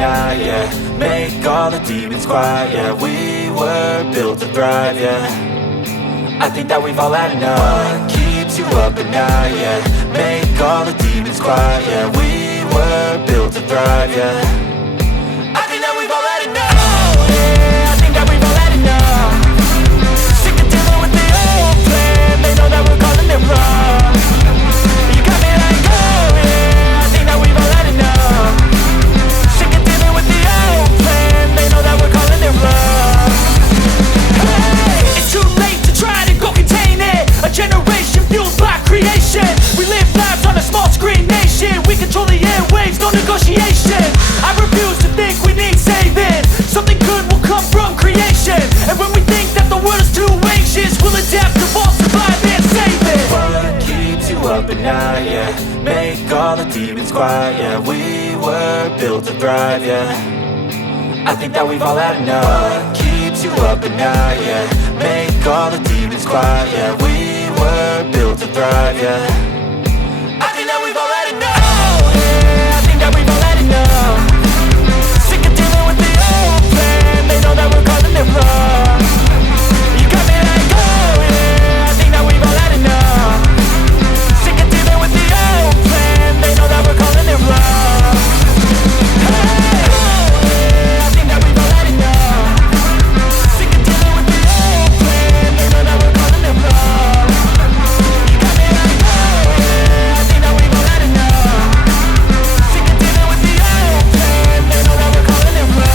night, yeah. Make all the demons quiet, yeah. We were built to thrive, yeah. I think that we've all had enough. What keeps you up at night, yeah. Make all the demons quiet, yeah. We were built to thrive, yeah. I think that we've all had enough. Oh yeah, I think that we've all had enough. Sick of dealing with the old plan. They know that we're calling it wrong. You got me like, oh yeah, I think that we've all had enough. Sick of dealing with the old plan. They know that we're calling it wrong. Hey, it's too late to try to go contain it. A generation fueled by creation. We live lives on a small screen nation. We control the airwaves, no negotiation. I refuse to think we need saving. Something good will come from creation. And when we think that the world is too anxious, we'll adapt, evolve, survive and save it. What keeps you up at night, yeah. Make all the demons quiet, yeah. We were built to thrive, yeah. I think that we've all had enough. What keeps you up at night, yeah. Make all the demons quiet, yeah. We were built to thrive, yeah. I think that we've all had enough. Oh yeah, I think that we've all had enough. Sick of dealing with the old plan. They know that we're calling it wrong. You got me like, oh yeah, I think that we've all had enough. Sick of dealing with the old plan. They know that we're calling it wrong. Hey, oh yeah, I think that we've all had enough. Sick of dealing with the old plan. They know that we're calling it wrong. You got me like, oh yeah, I think that we've all had enough. Sick of dealing with the old plan. They know that we're calling it wrong.